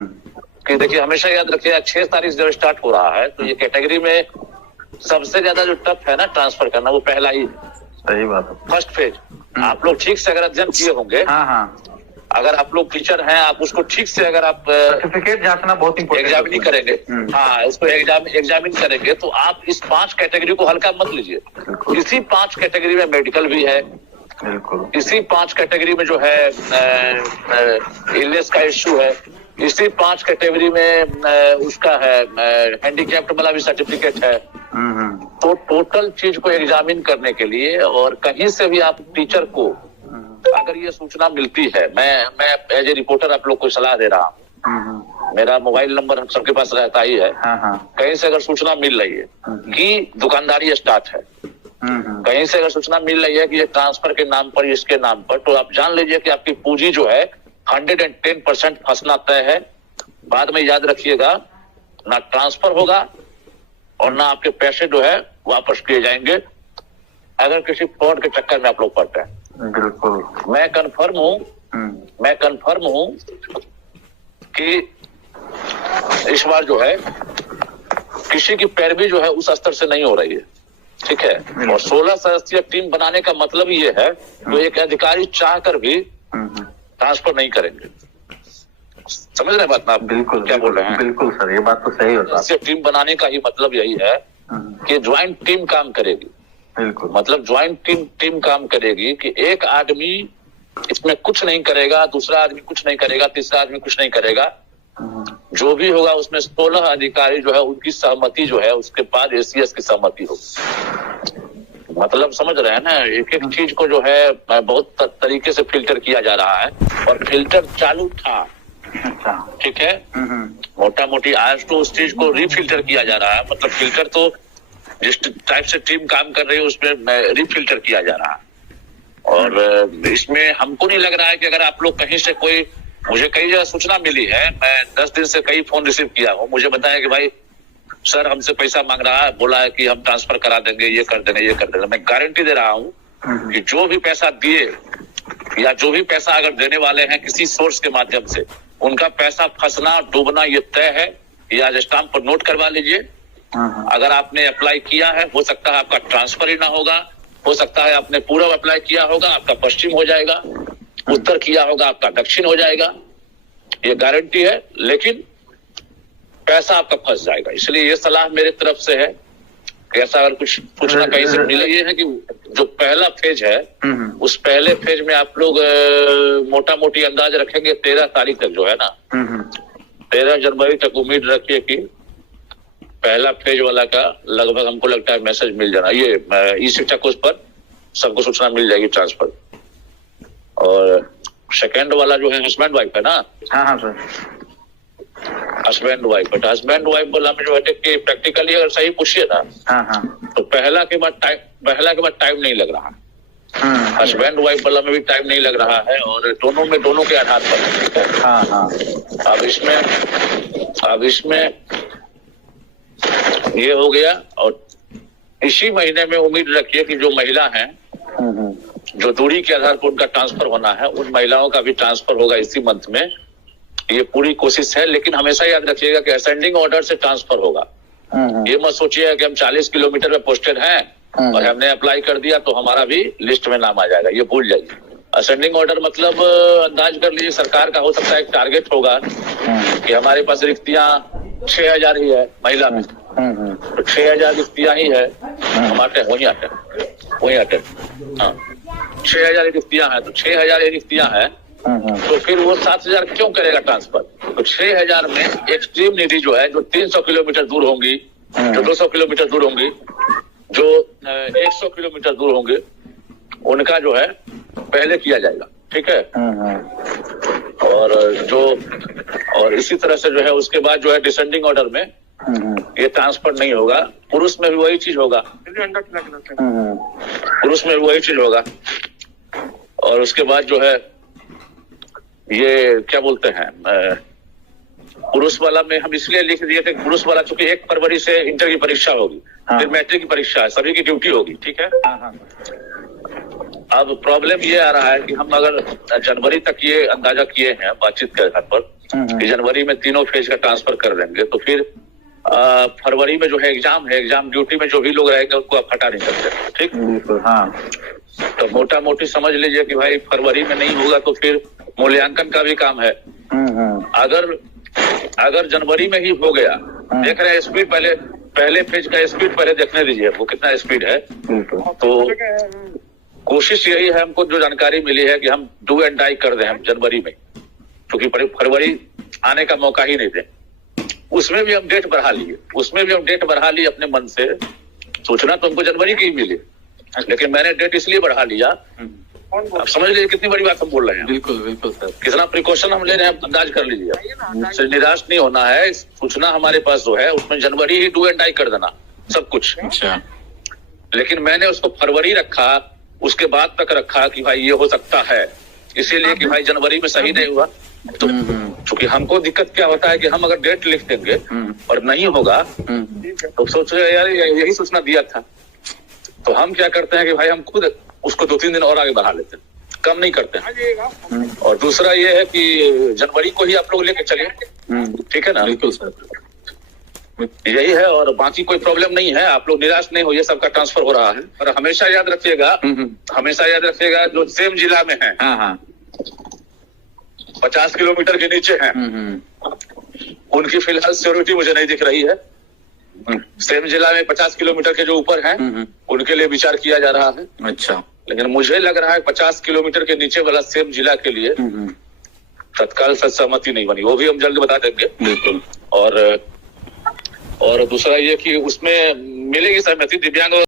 कि देखिए हमेशा याद रखिए 6 तारीख से जब स्टार्ट हो रहा है तो ये कैटेगरी में सबसे ज्यादा जो टफ है ना ट्रांसफर करना वो पहला ही सही बात है। First phase. आप लोग ठीक से अगर अध्ययन किए होंगे, अगर आप लोग टीचर हैं, आप उसको ठीक से अगर आप सर्टिफिकेट जांचना बहुत इम्पोर्टेंट एग्जामिन करेंगे, हाँ उसको एग्जामिन करेंगे तो आप इस 5 कैटेगरी को हल्का मत लीजिए। इसी 5 कैटेगरी में मेडिकल भी है, बिल्कुल इसी 5 कैटेगरी में जो है इलनेस का इश्यू है, इसी 5 कैटेगरी में उसका है हैंडीकैप्ट वाला भी सर्टिफिकेट है। तो टोटल चीज को एग्जामिन करने के लिए और कहीं से भी आप टीचर को अगर ये सूचना मिलती है, मैं एज ए रिपोर्टर आप लोग को सलाह दे रहा हूँ, मेरा मोबाइल नंबर हम सबके पास रहता ही है। कहीं से अगर सूचना मिल रही है कि दुकानदारी स्टार्ट है, कहीं से अगर सूचना मिल रही है कि ये ट्रांसफर के नाम पर, इसके नाम पर, तो आप जान लीजिए कि आपकी पूंजी जो है 110% फंसना तय है। बाद में याद रखिएगा, ना ट्रांसफर होगा और ना आपके पैसे जो है वापस किए जाएंगे अगर किसी फ्रॉड के चक्कर में आप लोग पड़ते हैं। बिल्कुल मैं कंफर्म हूं कि इस बार जो है किसी की पैरवी जो है उस स्तर से नहीं हो रही है, ठीक है। और 16 सदस्यीय टीम बनाने का मतलब ये है तो एक अधिकारी चाह कर भी ट्रांसफर नहीं करेंगे। समझ रहे बात ना आप? बिल्कुल क्या बोल रहे हैं? बिल्कुल सर, ये बात तो सही होता है। टीम बनाने का ही मतलब यही है कि ज्वाइंट टीम काम करेगी। बिल्कुल, मतलब ज्वाइंट टीम काम करेगी कि एक आदमी इसमें कुछ नहीं करेगा, दूसरा आदमी कुछ नहीं करेगा, तीसरा आदमी कुछ नहीं करेगा। जो भी होगा उसमें 16 अधिकारी जो है उनकी सहमति जो है उसके बाद एसीएस की सहमति होगी। मतलब समझ रहे हैं ना, एक एक चीज को जो है बहुत तरीके से फिल्टर किया जा रहा है और फिल्टर चालू था, ठीक है। मोटा मोटी आज तो उस चीज को रीफिल्टर किया जा रहा है। मतलब फिल्टर तो जिस टाइप से टीम काम कर रही है उसमें रीफिल्टर किया जा रहा है। और इसमें हमको नहीं लग रहा है कि अगर आप लोग कहीं से कोई, मुझे कई जगह सूचना मिली है, मैं 10 दिन से कई फोन रिसीव किया हूँ, मुझे बताया कि भाई सर हमसे पैसा मांग रहा है, बोला है कि हम ट्रांसफर करा देंगे, ये कर देंगे, ये कर देंगे। मैं गारंटी दे रहा हूँ कि जो भी पैसा दिए या जो भी पैसा अगर देने वाले हैं किसी सोर्स के माध्यम से, उनका पैसा फंसना डूबना ये तय है। ये आज स्टाम्प पर नोट करवा लीजिए। अगर आपने अप्लाई किया है, हो सकता है आपका ट्रांसफर ही ना होगा, हो सकता है आपने पूर्व अप्लाई किया होगा, आपका पश्चिम हो जाएगा, उत्तर किया होगा, आपका दक्षिण हो जाएगा, ये गारंटी है। लेकिन पैसा आपका फंस जाएगा। इसलिए ये सलाह मेरे तरफ से है कि ऐसा अगर कुछ सूचना कहीं से मिले, ये है कि जो पहला फेज है उस पहले फेज में आप लोग मोटा मोटी अंदाज रखेंगे 13 तारीख तक जो है ना, 13 जनवरी तक उम्मीद रखिए कि पहला फेज वाला का लगभग हमको लगता है मैसेज मिल जाना। ये ई शिक्षा कोष पर सबको सूचना मिल जाएगी ट्रांसफर। और सेकेंड वाला जो है हस्बैंड वाइफ है ना, हाँ sir, husband wife, but husband wife वाला में जो है कि प्रैक्टिकली अगर सही पूछिए ना, तो पहला के बाद टाइम नहीं लग रहा। हस्बैंड वाइफ वाला में भी टाइम नहीं लग रहा है और दोनों के आधार पर। अब इसमें ये हो गया। और इसी महीने में उम्मीद रखिए कि जो महिला हैं, जो दूरी के आधार पर उनका ट्रांसफर होना है, उन महिलाओं का भी ट्रांसफर होगा इसी मंथ में। ये पूरी कोशिश है। लेकिन हमेशा याद रखिएगा कि असेंडिंग ऑर्डर से ट्रांसफर होगा। ये मत सोचिए कि हम 40 किलोमीटर में पोस्टेड हैं और हमने अप्लाई कर दिया तो हमारा भी लिस्ट में नाम आ जाएगा, ये भूल जाइए। असेंडिंग ऑर्डर मतलब अंदाज कर लीजिए, सरकार का हो सकता है एक टारगेट होगा कि हमारे पास रिक्तियां 6000 ही है महिला में, तो 6000 रिक्तियां ही है, हम आते वही आते हाँ 6000 रिक्तियां हैं, तो 6000 रिक्तियां हैं, तो फिर वो 7000 क्यों करेगा ट्रांसफर? तो 6000 में एक्सट्रीम निधि जो है, जो 300 किलोमीटर दूर होंगी, जो 200 किलोमीटर दूर होंगी, जो 100 किलोमीटर दूर होंगे, उनका जो है पहले किया जाएगा, ठीक है। और इसी तरह से जो है उसके बाद जो है डिसेंडिंग ऑर्डर में ये ट्रांसफर नहीं होगा। पुरुष में भी वही चीज होगा, और उसके बाद जो है ये क्या बोलते हैं, पुरुष वाला में हम इसलिए लिख दिए थे पुरुष वाला चूंकि 1 फरवरी से इंटर की परीक्षा होगी, फिर मैट्रिक की परीक्षा है, सभी की ड्यूटी होगी, ठीक है। अब प्रॉब्लम ये आ रहा है कि हम अगर जनवरी तक ये अंदाजा किए हैं बातचीत के आधार पर कि जनवरी में तीनों फेज का ट्रांसफर कर देंगे, तो फिर फरवरी में जो है एग्जाम ड्यूटी में जो भी लोग रहेंगे उनको आप हटा नहीं सकते। ठीक, बिल्कुल। हाँ, तो मोटा मोटी समझ लीजिए कि भाई फरवरी में नहीं होगा तो फिर मूल्यांकन का भी काम है। अगर जनवरी में ही हो गया, देख रहे हैं स्पीड, पहले फेज का स्पीड पहले देखने दीजिए वो कितना स्पीड है। तो कोशिश यही है, हमको जो जानकारी मिली है कि हम डू एंड डाई कर दें हम जनवरी में, क्योंकि फरवरी आने का मौका ही नहीं दें। उसमें भी हम डेट बढ़ा लिए अपने मन से। सूचना तो हमको जनवरी की ही मिली, लेकिन मैंने डेट इसलिए बढ़ा लिया, आप समझ लीजिए कितनी बड़ी बात हम बोल रहे हैं। बिल्कुल बिल्कुल सर, कितना प्रिकॉशन हम ले रहे हैं, अंदाज कर लीजिए। निराश नहीं होना है, सूचना हमारे पास जो है उसमें जनवरी ही डू एंड डाई कर देना सब कुछ। अच्छा, लेकिन मैंने उसको फरवरी रखा, उसके बाद तक रखा कि भाई ये हो सकता है, इसीलिए कि भाई जनवरी में सही नहीं हुआ। तो चूंकि हमको दिक्कत क्या होता है कि हम अगर डेट लिख देंगे और नहीं होगा तो सोच रहे यार यही सूचना दिया था, तो हम क्या करते हैं कि भाई हम खुद उसको 2-3 दिन और आगे बढ़ा लेते हैं, कम नहीं करते हैं। और दूसरा ये है कि जनवरी को ही आप लोग लेके चलिए, ठीक है ना। बिल्कुल सर, यही है, और बाकी कोई प्रॉब्लम नहीं है। आप लोग निराश नहीं होइए, सबका ट्रांसफर हो रहा है। और हमेशा याद रखिएगा जो सेम जिला में है, 50 किलोमीटर के नीचे हैं, उनकी फिलहाल सिक्योरिटी मुझे नहीं दिख रही है। सेम जिला में 50 किलोमीटर के जो ऊपर हैं उनके लिए विचार किया जा रहा है। अच्छा, लेकिन मुझे लग रहा है 50 किलोमीटर के नीचे वाला सेम जिला के लिए तत्काल सहमति नहीं बनी, वो भी हम जल्द बता देंगे। बिल्कुल। और दूसरा ये कि उसमें मिलेगी सहमति दिव्यांग